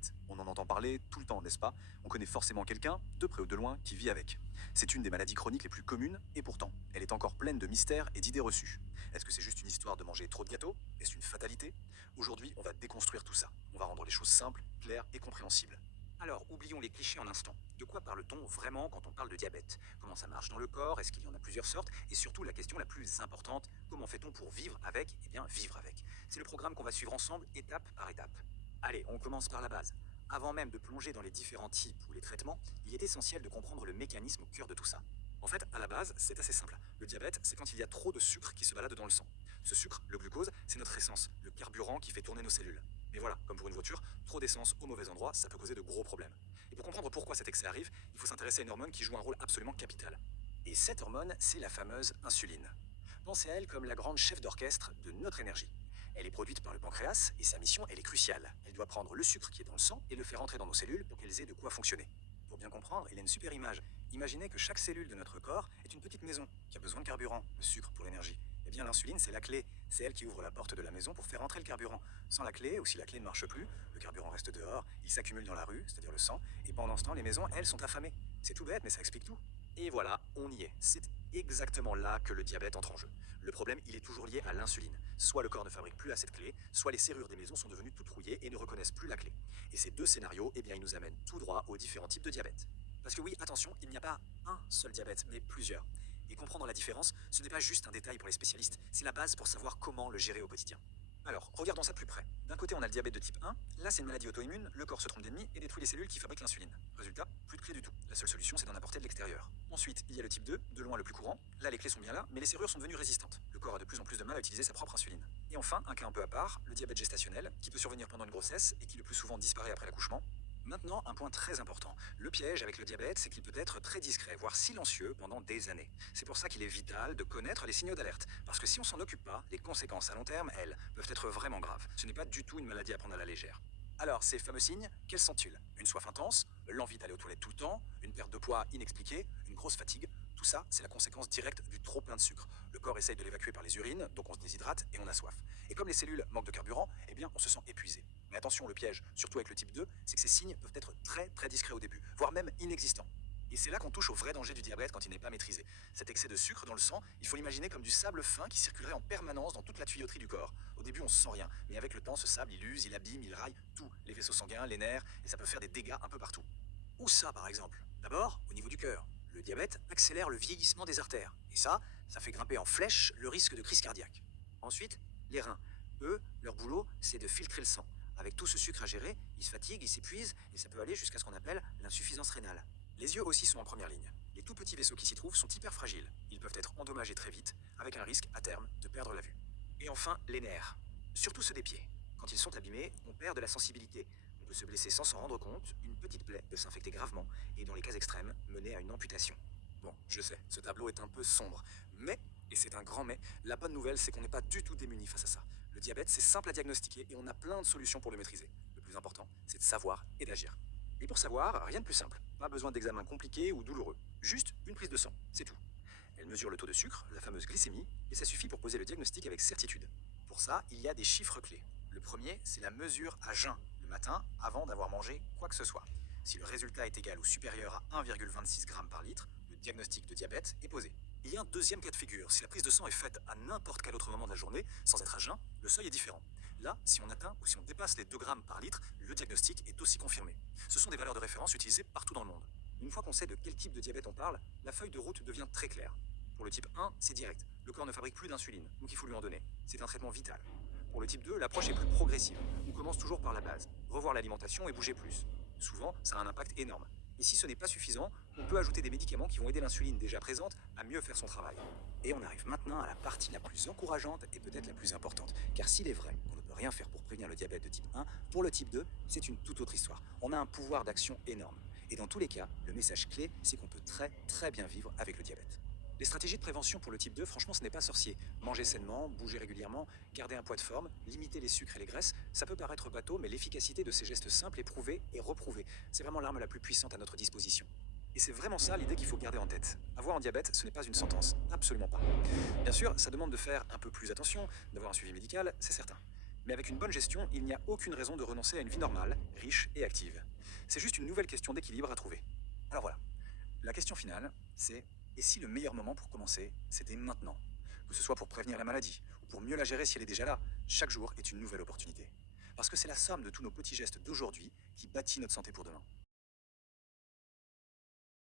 diabète. On en entend parler tout le temps, n'est-ce pas? On connaît forcément quelqu'un, de près ou de loin, qui vit avec. C'est une des maladies chroniques les plus communes, et pourtant, elle est encore pleine de mystères et d'idées reçues. Est-ce que c'est juste une histoire de manger trop de gâteaux? Est-ce une fatalité? Aujourd'hui, on va déconstruire tout ça. On va rendre les choses simples, claires et compréhensibles. Alors, oublions les clichés un instant. De quoi parle-t-on vraiment quand on parle de diabète? Comment ça marche dans le corps? Est-ce qu'il y en a plusieurs sortes? Et surtout, la question la plus importante, comment fait-on pour vivre avec? Eh bien, vivre avec. C'est le programme qu'on va suivre ensemble, étape par étape. Allez, on commence par la base. Avant même de plonger dans les différents types ou les traitements, il est essentiel de comprendre le mécanisme au cœur de tout ça. En fait, à la base, c'est assez simple. Le diabète, c'est quand il y a trop de sucre qui se balade dans le sang. Ce sucre, le glucose, c'est notre essence, le carburant qui fait tourner nos cellules. Mais voilà, comme pour une voiture, trop d'essence au mauvais endroit, ça peut causer de gros problèmes. Et pour comprendre pourquoi cet excès arrive, il faut s'intéresser à une hormone qui joue un rôle absolument capital. Et cette hormone, c'est la fameuse insuline. Pensez à elle comme la grande chef d'orchestre de notre énergie. Elle est produite par le pancréas et sa mission, elle est cruciale. Elle doit prendre le sucre qui est dans le sang et le faire entrer dans nos cellules pour qu'elles aient de quoi fonctionner. Pour bien comprendre, il y a une super image. Imaginez que chaque cellule de notre corps est une petite maison qui a besoin de carburant, le sucre pour l'énergie. Eh bien, l'insuline, c'est la clé. C'est elle qui ouvre la porte de la maison pour faire entrer le carburant. Sans la clé, ou si la clé ne marche plus, le carburant reste dehors, il s'accumule dans la rue, c'est-à-dire le sang, et pendant ce temps, les maisons, elles, sont affamées. C'est tout bête, mais ça explique tout. Et voilà, on y est. C'est exactement là que le diabète entre en jeu. Le problème, il est toujours lié à l'insuline. Soit le corps ne fabrique plus assez de clés, soit les serrures des maisons sont devenues toutes rouillées et ne reconnaissent plus la clé. Et ces deux scénarios, eh bien, ils nous amènent tout droit aux différents types de diabète. Parce que oui, attention, il n'y a pas un seul diabète, mais plusieurs. Et comprendre la différence, ce n'est pas juste un détail pour les spécialistes, c'est la base pour savoir comment le gérer au quotidien. Alors, regardons ça de plus près. D'un côté, on a le diabète de type 1. Là, c'est une maladie auto-immune, le corps se trompe d'ennemi et détruit les cellules qui fabriquent l'insuline. Résultat, plus de clés du tout. La seule solution, c'est d'en apporter de l'extérieur. Ensuite, il y a le type 2, de loin le plus courant. Là, les clés sont bien là, mais les serrures sont devenues résistantes. Le corps a de plus en plus de mal à utiliser sa propre insuline. Et enfin, un cas un peu à part, le diabète gestationnel, qui peut survenir pendant une grossesse et qui le plus souvent disparaît après l'accouchement. Maintenant, un point très important. Le piège avec le diabète, c'est qu'il peut être très discret, voire silencieux pendant des années. C'est pour ça qu'il est vital de connaître les signaux d'alerte. Parce que si on s'en occupe pas, les conséquences à long terme, elles, peuvent être vraiment graves. Ce n'est pas du tout une maladie à prendre à la légère. Alors, ces fameux signes, quels sont-ils? Une soif intense, l'envie d'aller aux toilettes tout le temps, une perte de poids inexpliquée, une grosse fatigue. Tout ça, c'est la conséquence directe du trop plein de sucre. Le corps essaye de l'évacuer par les urines, donc on se déshydrate et on a soif. Et comme les cellules manquent de carburant, eh bien, on se sent épuisé. Mais attention, le piège, surtout avec le type 2, c'est que ces signes peuvent être très discrets au début, voire même inexistants. Et c'est là qu'on touche au vrai danger du diabète quand il n'est pas maîtrisé. Cet excès de sucre dans le sang, il faut l'imaginer comme du sable fin qui circulerait en permanence dans toute la tuyauterie du corps. Au début, on se sent rien, mais avec le temps, ce sable, il use, il abîme, il raille tout, les vaisseaux sanguins, les nerfs, et ça peut faire des dégâts un peu partout. Où ça, par exemple? D'abord, au niveau du cœur. Le diabète accélère le vieillissement des artères. Et ça fait grimper en flèche le risque de crise cardiaque. Ensuite, les reins. Eux, leur boulot, c'est de filtrer le sang. Avec tout ce sucre à gérer, ils se fatiguent, ils s'épuisent, et ça peut aller jusqu'à ce qu'on appelle l'insuffisance rénale. Les yeux aussi sont en première ligne. Les tout petits vaisseaux qui s'y trouvent sont hyper fragiles. Ils peuvent être endommagés très vite, avec un risque, à terme, de perdre la vue. Et enfin, les nerfs. Surtout ceux des pieds. Quand ils sont abîmés, on perd de la sensibilité. On peut se blesser sans s'en rendre compte, une petite plaie peut s'infecter gravement, et dans les cas extrêmes, mener à une amputation. Bon, je sais, ce tableau est un peu sombre, mais, et c'est un grand mais, la bonne nouvelle c'est qu'on n'est pas du tout démuni face à ça. Le diabète c'est simple à diagnostiquer et on a plein de solutions pour le maîtriser. Le plus important, c'est de savoir et d'agir. Et pour savoir, rien de plus simple. Pas besoin d'examens compliqués ou douloureux. Juste une prise de sang, c'est tout. Elle mesure le taux de sucre, la fameuse glycémie, et ça suffit pour poser le diagnostic avec certitude. Pour ça, il y a des chiffres clés. Le premier, c'est la mesure à jeun, le matin, avant d'avoir mangé quoi que ce soit. Si le résultat est égal ou supérieur à 1,26 g par litre, le diagnostic de diabète est posé. Il y a un deuxième cas de figure. Si la prise de sang est faite à n'importe quel autre moment de la journée, sans être à jeun, le seuil est différent. Là, si on atteint ou si on dépasse les 2 grammes par litre, le diagnostic est aussi confirmé. Ce sont des valeurs de référence utilisées partout dans le monde. Une fois qu'on sait de quel type de diabète on parle, la feuille de route devient très claire. Pour le type 1, c'est direct. Le corps ne fabrique plus d'insuline, donc il faut lui en donner. C'est un traitement vital. Pour le type 2, l'approche est plus progressive. On commence toujours par la base. Revoir l'alimentation et bouger plus. Souvent, ça a un impact énorme. Et si ce n'est pas suffisant, on peut ajouter des médicaments qui vont aider l'insuline déjà présente à mieux faire son travail. Et on arrive maintenant à la partie la plus encourageante et peut-être la plus importante. Car s'il est vrai qu'on ne peut rien faire pour prévenir le diabète de type 1, pour le type 2, c'est une toute autre histoire. On a un pouvoir d'action énorme. Et dans tous les cas, le message clé, c'est qu'on peut très bien vivre avec le diabète. Les stratégies de prévention pour le type 2, franchement, ce n'est pas sorcier. Manger sainement, bouger régulièrement, garder un poids de forme, limiter les sucres et les graisses, ça peut paraître bateau, mais l'efficacité de ces gestes simples est prouvée et reprouvée. C'est vraiment l'arme la plus puissante à notre disposition. Et c'est vraiment ça l'idée qu'il faut garder en tête. Avoir un diabète, ce n'est pas une sentence, absolument pas. Bien sûr, ça demande de faire un peu plus attention, d'avoir un suivi médical, c'est certain. Mais avec une bonne gestion, il n'y a aucune raison de renoncer à une vie normale, riche et active. C'est juste une nouvelle question d'équilibre à trouver. Alors voilà, la question finale, c'est et si le meilleur moment pour commencer, c'était maintenant? Que ce soit pour prévenir la maladie ou pour mieux la gérer si elle est déjà là, chaque jour est une nouvelle opportunité. Parce que c'est la somme de tous nos petits gestes d'aujourd'hui qui bâtit notre santé pour demain.